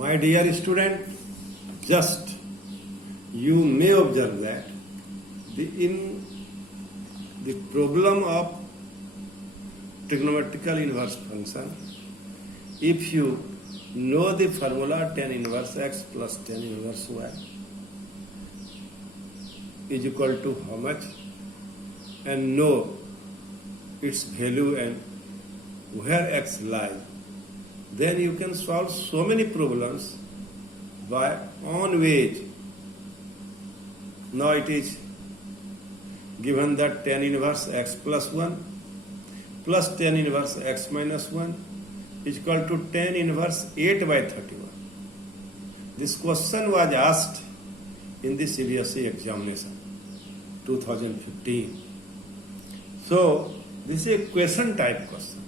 My dear student, just you may observe that in the problem of trigonometrical inverse function, if you know the formula tan inverse x plus tan inverse y is equal to how much, and know its value and where x lies, then you can solve so many problems by on ways. Now it is given that tan inverse x plus 1 plus tan inverse x minus 1 is equal to tan inverse 8 by 31. This question was asked in the CBSE examination 2015. So this is a question type question.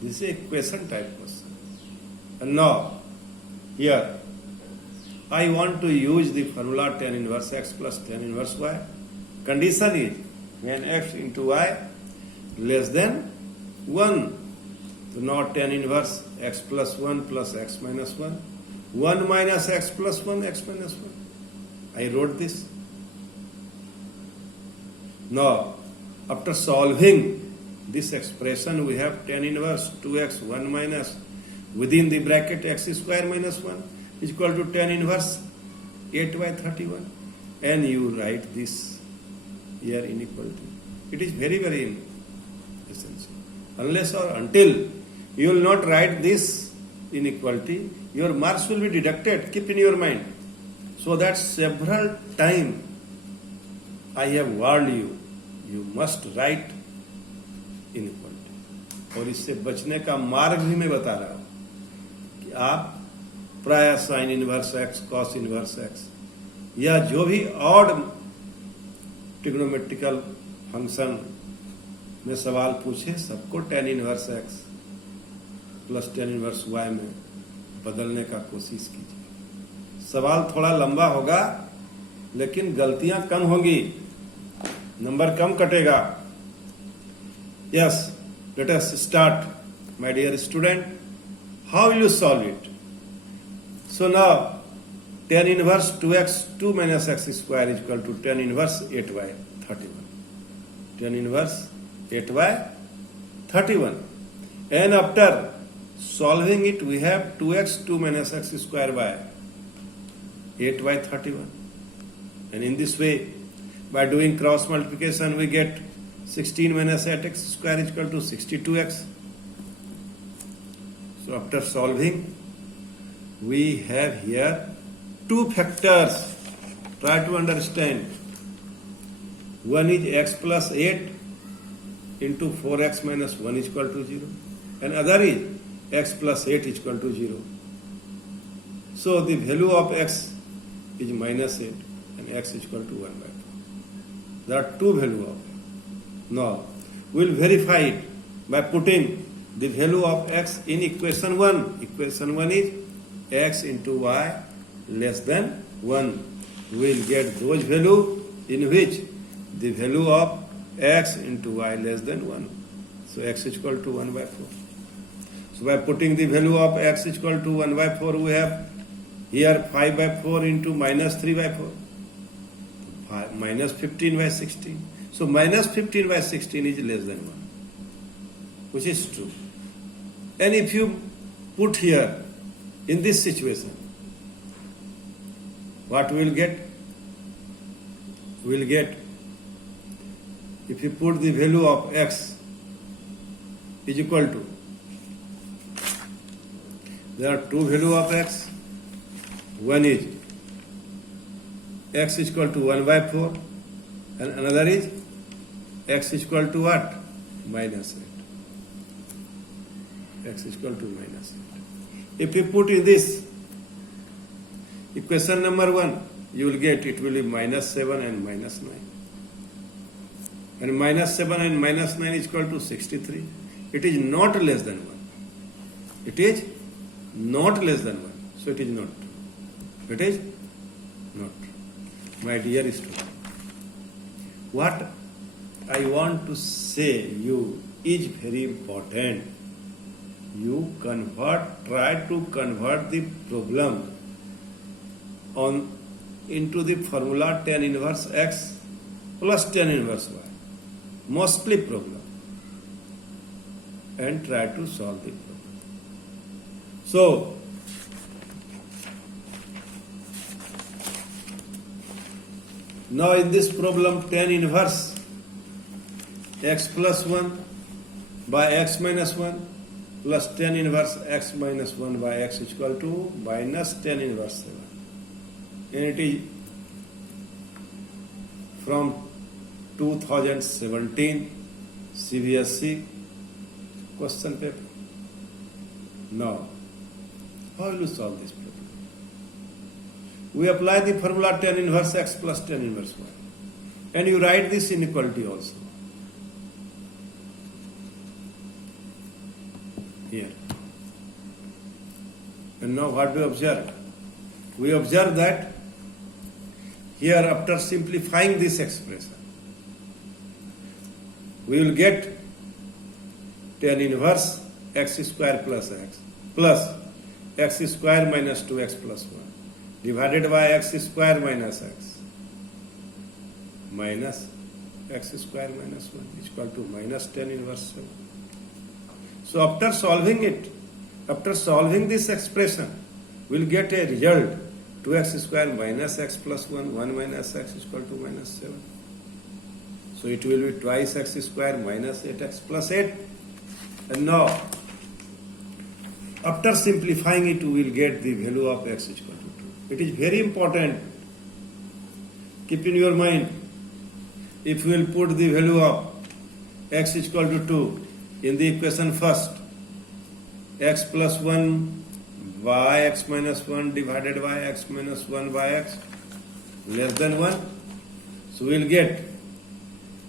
This is a question type question. And now here I want to use the formula tan inverse x plus tan inverse y. Condition is when x into y less than 1. So now tan inverse x plus 1 plus x minus 1. 1 minus x plus 1, x minus 1. I wrote this. Now, after solving this expression, we have tan inverse 2x 1 minus within the bracket x square minus 1 is equal to tan inverse 8 by 31. And you write this here inequality. It is very, very essential. Unless or until you will not write this inequality, your marks will be deducted. Keep in your mind. So that several times I have warned you, you must write inequality. और इससे बचने का मार्ग भी मैं बता रहा हूं कि आप प्राय sine inverse x, cos inverse x या जो भी ऑड ट्रिग्नोमेट्रिकल फंक्शन में सवाल पूछे सबको tan inverse x plus tan inverse y में बदलने का कोशिश कीजिए. सवाल थोड़ा लंबा होगा लेकिन गलतियां कम होंगी, नंबर कम कटेगा. Yes, let us start my dear student. How will you solve it? So now tan inverse 2x 2 minus x square is equal to tan inverse 8 by 31. Tan inverse 8 by 31. And after solving it, we have 2x 2 minus x square by 8 by 31. And in this way, by doing cross multiplication, we get 16 minus 8x square is equal to 62x. So after solving, we have here two factors. Try to understand. One is x plus 8 into 4x minus 1 is equal to 0. And other is x plus 8 is equal to 0. So the value of x is minus 8 and x is equal to 1 by 4. There are two values of x. Now we will verify it by putting the value of x in equation 1. Equation 1 is x into y less than 1. We will get those values in which the value of x into y less than 1. So x is equal to 1 by 4. So by putting the value of x is equal to 1 by 4, we have here 5 by 4 into minus 3 by 4. Minus 15 by 16. So minus 15 by 16 is less than 1, which is true. And if you put here in this situation, what we will get? We will get, if you put the value of x is equal to, there are two values of x. One is x is equal to 1 by 4 and another is x is equal to what? Minus 8. X is equal to minus 8. If you put in this equation number 1, you will get it will be minus 7 and minus 9. And minus 7 and minus 9 is equal to 63. It is not less than 1. It is not less than 1. So it is not. It is not. My dear student, what I want to say you is very important. you try to convert the problem into the formula tan inverse x plus tan inverse y, mostly problem, and try to solve the problem. So, now in this problem, tan inverse x plus 1 by x minus 1 plus tan inverse x minus 1 by x is equal to minus tan inverse 7. And it is from 2017 CBSE question paper. Now, how will you solve this problem? We apply the formula tan inverse x plus tan inverse y. And you write this inequality also. Here. And now what do we observe? We observe that here, after simplifying this expression, we will get tan inverse x square plus x square minus 2x plus 1 divided by x square minus x square minus 1 is equal to minus tan inverse 7. So after solving this expression, we will get a result 2x square minus x plus 1 minus x is equal to minus 7. So it will be twice x square minus 8x plus 8. And now, after simplifying it, we will get the value of x is equal to 2. It is very important. Keep in your mind, if we will put the value of x is equal to 2 in the equation first, x plus 1 by x minus 1 divided by x minus 1 by x less than 1. So we will get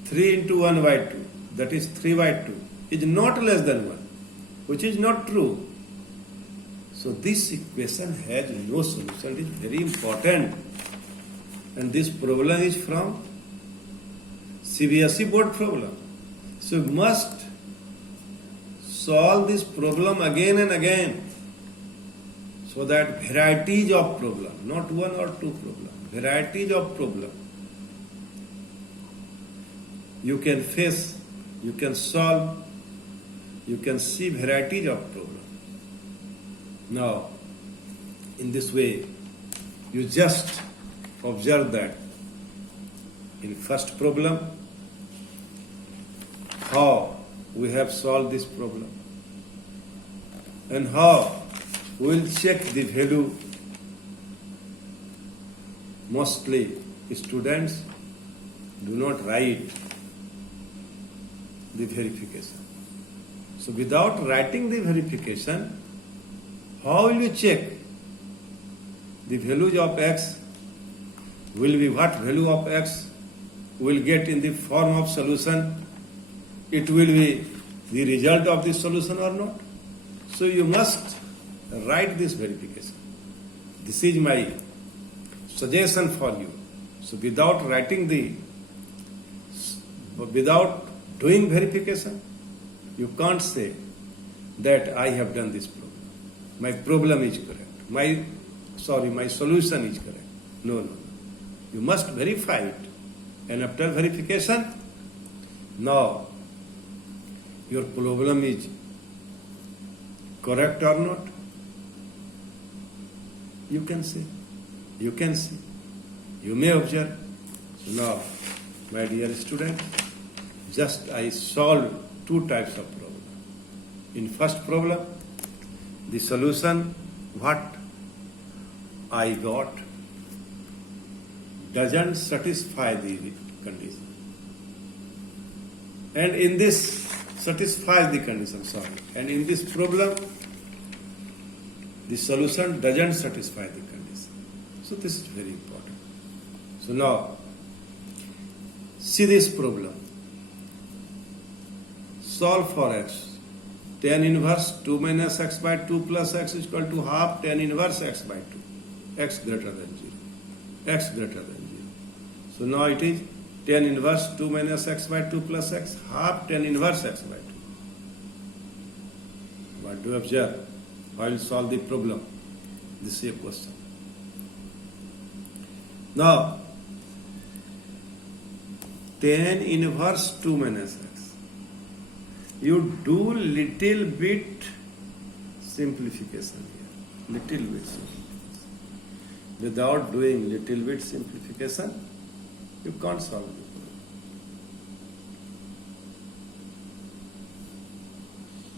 3 into 1 by 2, that is 3 by 2, is not less than 1, which is not true. So this equation has no solution. It is very important. And this problem is from CBSE board problem. So you must solve this problem again and again, so that varieties of problem, not one or two problem, varieties of problem you can face, you can solve, you can see varieties of problem. Now, in this way, you just observe that in first problem, how we have solved this problem and how we will check the value. Mostly students do not write the verification. So without writing the verification, how will you check the values of x will be what value of x will get in the form of solution? It will be the result of the solution or not? So you must write this verification. This is my suggestion for you. So without doing verification, you can't say that I have done this problem. My problem is correct. My solution is correct. No. You must verify it. And after verification, now your problem is correct or not, you can see. You may observe. So now, my dear student, just I solved two types of problem. In first problem, the solution what I got doesn't satisfy the condition. And in this satisfies the condition, And in this problem, the solution doesn't satisfy the condition. So this is very important. So now, see this problem. Solve for x. Tan inverse 2 minus x by 2 plus x is equal to half tan inverse x by 2. X greater than 0. X greater than 0. So now it is tan inverse 2 minus x by 2 plus x half tan inverse x by 2. What do you observe? While solve the problem. This is a question. Now, tan inverse 2 minus x. You do little bit simplification here. Little bit simplification. Without doing little bit simplification, you can't solve it.